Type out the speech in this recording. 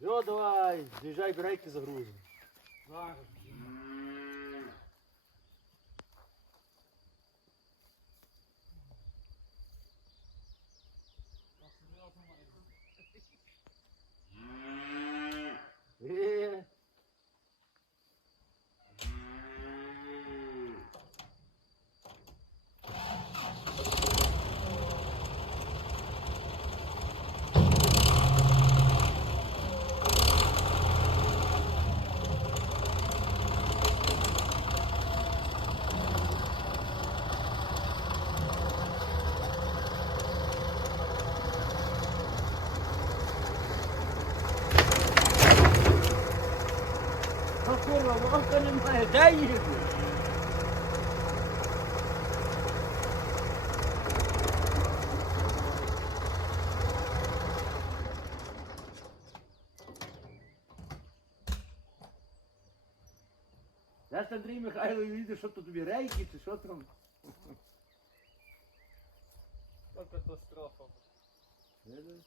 Все, давай, з'їжджай, брейки загрузимо. Зараз. А курва, лодка немає, де їду? Я ж Андрій Михайлович їде, що тут тобі рейки чи що там? То катастрофа. Видиш?